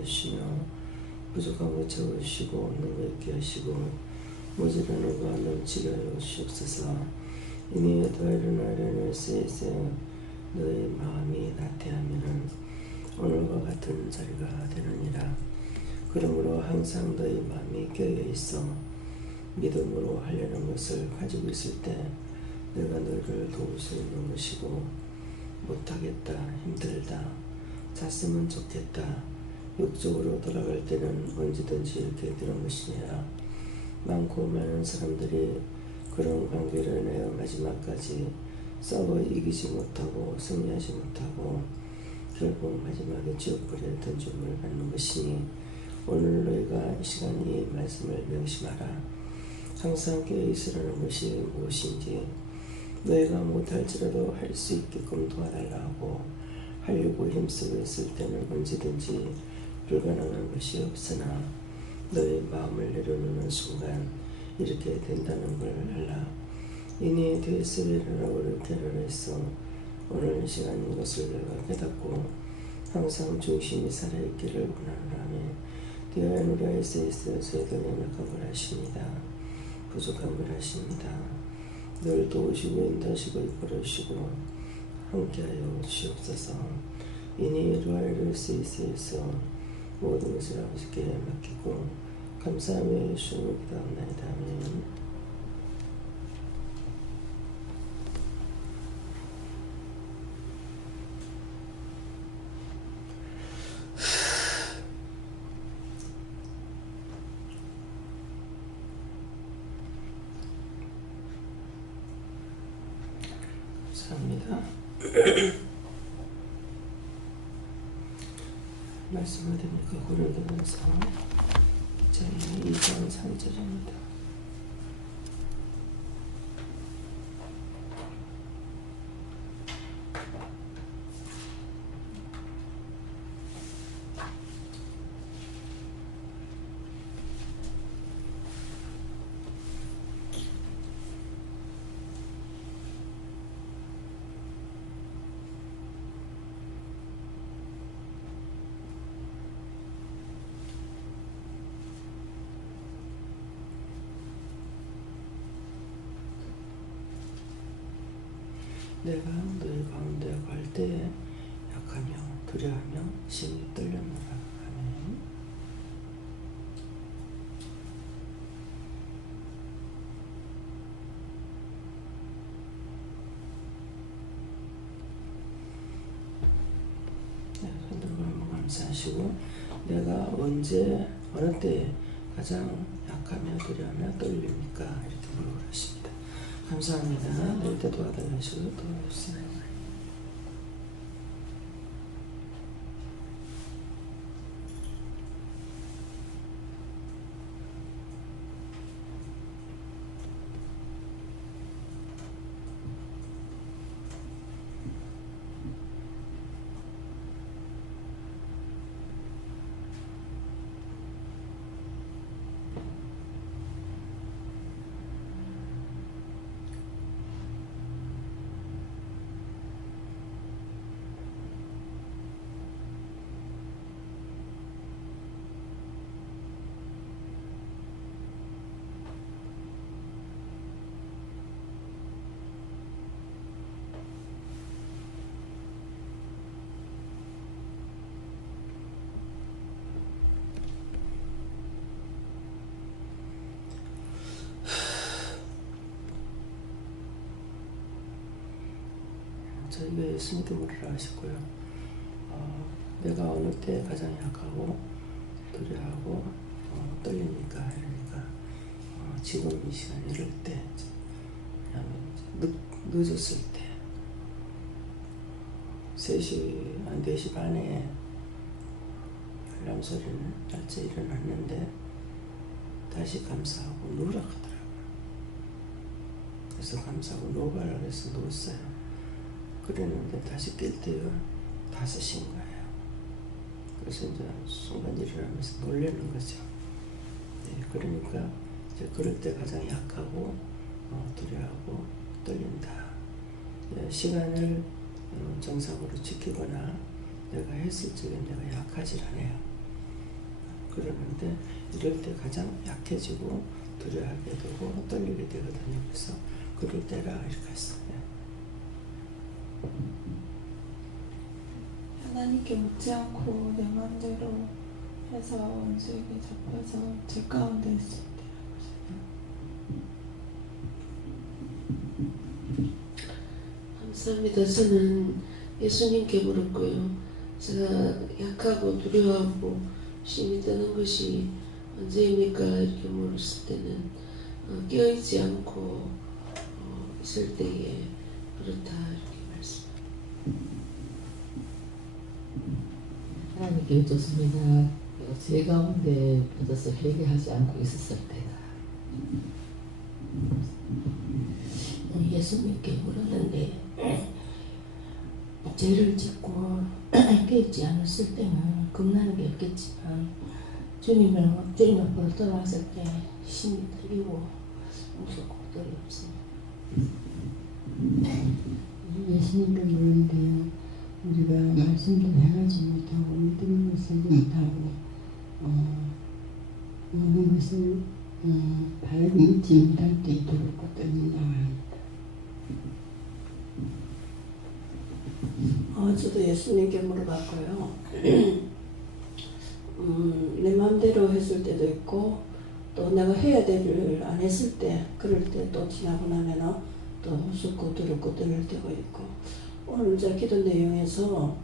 하시며 부족한 것 채우시고 없는 것 있게 하시고 모자라는 것 넘치게 하여 주옵소서. 이니 더 일어나려는 세세 너의 마음이 나태하면은 오늘과 같은 자리가 되느니라. 그러므로 항상 너희 마음이 깨어있어 믿음으로 하려는 것을 가지고 있을 때 내가 너희를 도울 수 있는 것이고, 못하겠다, 힘들다, 잤으면 좋겠다, 육적으로 돌아갈 때는 언제든지 이렇게 되는 것이니라. 많고 많은 사람들이 그런 관계를 내어 마지막까지 싸워 이기지 못하고 승리하지 못하고 결국 마지막에 지옥불에 던짐을 받는 것이니, 오늘 너희가 이 시간 이 말씀을 명심하라. 항상 깨어있으라는 것이 무엇인지, 너희가 못할지라도 할 수 있게끔 도와달라고 하려고 힘쓰고 있을 때는 언제든지 불가능한 것이 없으나 너희 마음을 내려놓는 순간 이렇게 된다는 걸 알라. 이니 되스리라고 테러에서 오늘 이 시간 이것을 내가 깨닫고 항상 중심이 살아있기를 원하노라며 디아누라에서 저희들 연약한 걸 하십니다. 부족한 걸 하십니다. 늘 도우시고 인도하시고 이끌어주시고 함께하여 주시옵소서. 이니 루아를 스위스에서 모든 것을 아버지께 맡기고 감사하며 예수님을 기도합니다. 아멘. 감사합니다. 말씀을 드리니까 고린도전서 2장 3절입니다. 내가 너희 가운데 갈 때에 약하며 두려워하며 심히 떨렸노라. 아멘. 네, 손들고 한번 감사하시고, 내가 언제 어느 때에 가장 약하며 두려워하며 떨립니까? 이렇게 물어보십니다. 감사합니다. 늘 때 도와달라시고 도와주세요. 저희가 예수 믿음으로 하셨고요. 내가 어느 때 가장 약하고 두려워하고 떨립니까? 이러니까 지금 이 시간 이럴 때, 늦었을 때 3시, 한 4시 반에 알람 소리는 날짜 일어났는데 다시 감사하고 누우라 하더라고요. 그래서 감사하고 누우라 그래서 누웠어요. 그랬는데 다시 깰 때요 5시인 거예요. 그래서 이제 순간 일어나면서 놀라는 거죠. 네, 그러니까 이제 그럴 때 가장 약하고 두려워하고 떨린다. 네, 시간을 정상으로 지키거나 내가 했을 적에 내가 약하지 않아요. 그러는데 이럴 때 가장 약해지고 두려워하게 되고 떨리게 되거든요. 그래서 그럴 때라 이렇게 했어요. 하나님께 묻지 않고 내 마음대로 해서 원수에게 잡혀서 제 가운데 있을 때 감사합니다. 저는 예수님께 물었고요. 제가 약하고 두려워하고 힘이 드는 것이 언제입니까? 이렇게 물었을 때는 깨어있지 않고 있을 때에 그렇다 이렇게 말씀합니다. 하나님께 여쭙습니다. 제 가운데 빠져서 회개하지 않고 있었을 때가 예수님께 물었는데 죄를 짓고 깨닫지 않았을 때는 겁나는 게 없겠지만 주님 앞으로 돌아왔을 때 힘이 들리고 무섭고 떨이 없습니다. 예수님께 물었는데 우리가 말씀도 행하지 못하고 믿음을 쓰지 못하고 모든 것을 바르게 믿지 못할 때 두렵고 떨린다고 합니다. 저도 예수님께 물어봤고요. 내 마음대로 했을 때도 있고 또 내가 해야 될 일을 안 했을 때 그럴 때 또 지나고 나면 또 무섭고 두렵고 떨릴 때가 있고 오늘 이제 기도 내용에서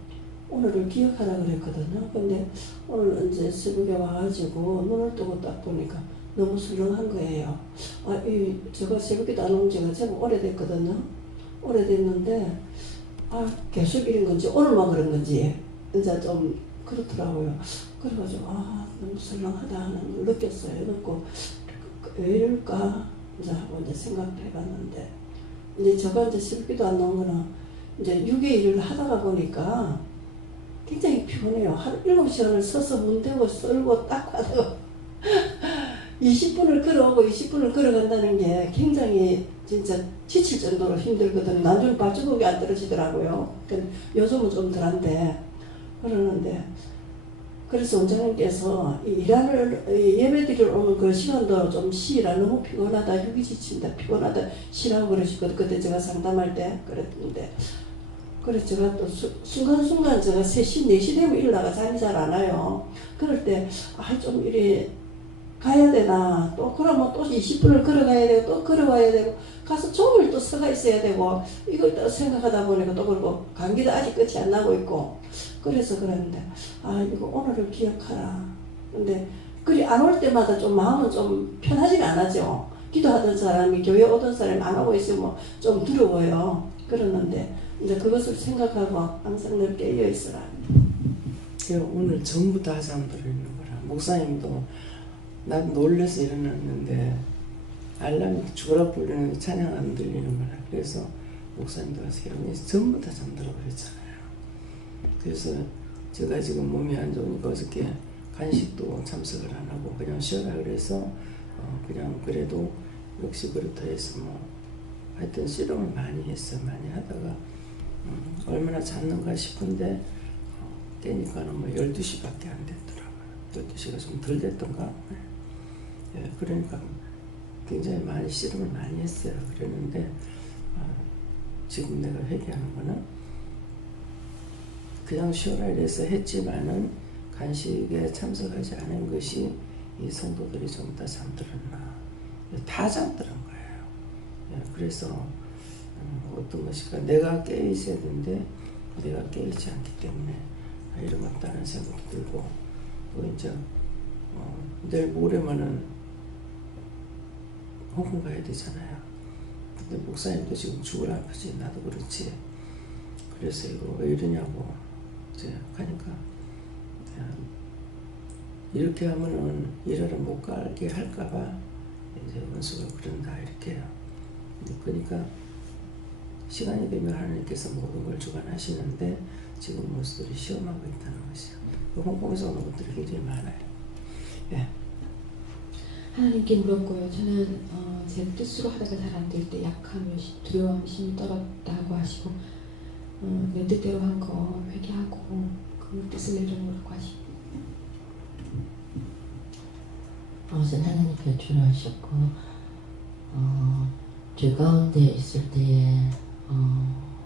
오늘을 기억하라 그랬거든요. 근데 오늘 이제 새벽에 와가지고 눈을 뜨고 딱 보니까 너무 술렁한 거예요. 제가 새벽에도 안 온 지가 제법 오래됐거든요. 오래됐는데 계속 이런 건지 오늘만 그런 건지 이제 좀 그렇더라고요. 그래가지고 너무 설렁하다 하는 걸 느꼈어요. 그래서 왜 이럴까 이제 하고 이제 생각해봤는데 이제 제가 이제 새벽에도 안 나온 거는 이제 6의 일을 하다가 보니까 굉장히 피곤해요. 하루 7시간을 서서 문 대고 썰고 딱 하다가 20분을 걸어오고 20분을 걸어간다는 게 굉장히 진짜 지칠 정도로 힘들거든요. 나중에 발주국이 안 떨어지더라고요. 요즘은 좀 덜한데 그러는데 그래서 원장님께서 예배드리러 오는 그 시간도 좀 쉬라. 너무 피곤하다. 휴기 지친다. 피곤하다. 쉬라고 그러시거든요. 그때 제가 상담할 때 그랬는데 그래서 제가 또 순간순간 제가 3시, 4시 되면 일어나가 잠이 잘 안 와요. 그럴 때 좀 이리 가야 되나 또 그러면 또 20분을 걸어가야 되고 또 걸어와야 되고 가서 종일 또 서가 있어야 되고 이걸 또 생각하다 보니까 또 그러고 감기도 아직 끝이 안 나고 있고 그래서 그랬는데 이거 오늘을 기억하라. 근데 그리 안 올 때마다 좀 마음은 좀 편하지가 않아죠. 기도하던 사람이 교회 오던 사람이 안 오고 있으면 좀 두려워요. 그러는데 이제 그것을 생각하고 항상 늘 깨어 있으라. 오늘 전부 다 잠들어 있는 거라. 목사님도 난 놀래서 일어났는데 알람이 주락 울리는데 찬양 안 들리는 거라. 그래서 목사님도 와서 일어나서 전부 다 잠들어 버렸잖아요. 그래서 제가 지금 몸이 안 좋으니까 어저께 간식도 참석을 안 하고 그냥 쉬어라 그래서 그냥 그래도 역시 그렇다 해서 하여튼 씨름을 많이 했어요. 많이 하다가 얼마나 잤는가 싶은데 깨니까는 12시밖에 안 됐더라고요. 12시가 좀 덜 됐던가. 그러니까 굉장히 많이 씨름을 많이 했어요. 그랬는데 지금 내가 회개하는 거는 그냥 쉬어라 이래서 했지만은 간식에 참석하지 않은 것이 이 성도들이 좀 다 잠들었나. 다 잠들은 거예요. 그래서 어떤 것일까 내가 깨있어야 되는데 내가 깨있지 않기 때문에 이런 것 같다는 생각도 들고 또 이제 내일 모레면은 홍콩 가야 되잖아요. 근데 목사님도 지금 죽을 아프지 나도 그렇지. 그래서 이거 왜 이러냐고 이제 가니까 이렇게 하면은 일하러 못 가게 할까봐 이제 원수가 그런다 이렇게 해요. 그러니까 시간이 되면 하나님께서 모든 걸 주관하시는데 지금 원수들이 시험하고 있다는 것이죠. 홍콩에서 오는 것들이 굉장히 많아요. 하나님께 물었고요. 저는 제 뜻으로 하다가 잘 안 될 때 약함, 두려움, 힘이 떨었다고 하시고 내 뜻대로 한 거 회개하고 그 뜻을 내려놓으라고 하시고 아버지는 하나님께 출연하셨고 죄 가운데 있을 때에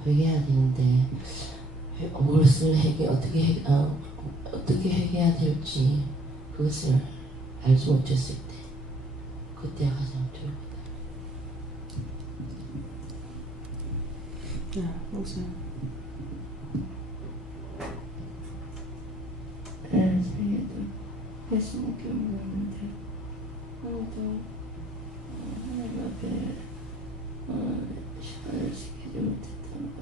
회개해야 되는데 무엇을 어떻게 회개해야 될지 그것을 알지 못했을 때 그때가 가장 두렵다. 네, 목사님. 새해도 예수님께 물었는데 오늘도 하나님 앞에 시간을 지키지 못했던 거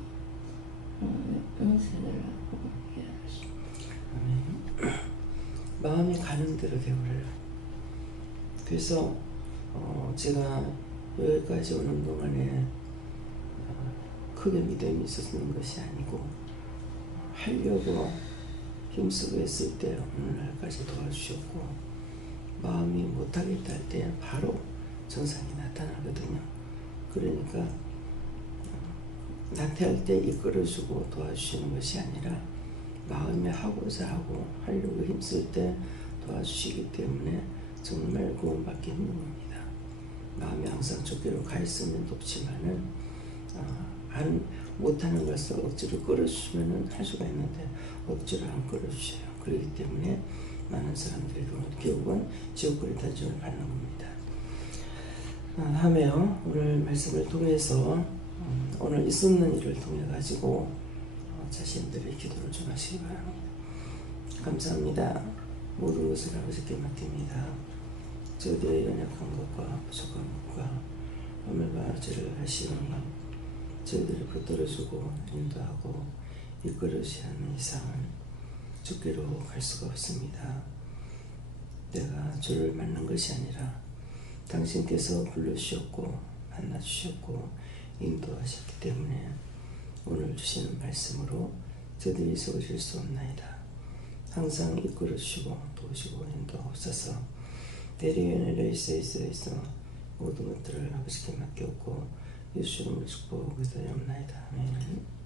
용서를 하고 얘기하십니다. 마음이 가는 대로 되어버려요. 그래서 제가 여기까지 오는 동안에 크게 믿음이 있었는 것이 아니고 하려고 힘쓰고 했을 때 오늘날까지 도와주셨고 마음이 못하겠다 할 때 바로 증상이 나타나거든요. 그러니까 나태할 때 이끌어주고 도와주시는 것이 아니라 마음에 하고자 하고 하려고 힘쓸 때 도와주시기 때문에 정말 구원받기 힘든 겁니다. 마음이 항상 쫓기로 가 있으면 돕지만은 못하는 것을 억지로 끌어주시면 할 수가 있는데 억지로 안 끌어주셔요. 그렇기 때문에 많은 사람들이 결국은 지옥불의 단전을 받는 겁니다. 하며 오늘 말씀을 통해서 오늘 있었는 일을 통해 가지고 자신들의 기도를 좀 하시기 바랍니다. 감사합니다. 모든 것을 아버지께 맡깁니다. 저희들의 연약한 것과 부족한 것과 오늘과 죄를 하시오니 저희들을 붙들어주고 인도하고 이끌어주지 않는 이상은 주께로 갈 수가 없습니다. 내가 주를 만난 것이 아니라 당신께서 불러주셨고 만나주셨고 인도하셨기 때문에 오늘 주시는 말씀으로 저들이 세워질 수 없나이다. 항상 이끌어주시고 도우시고 인도하옵소서. 대리인을 있어 모든 것들을 아버지께 맡겼고 예수 이름으로 축복하옵나이다. 아멘.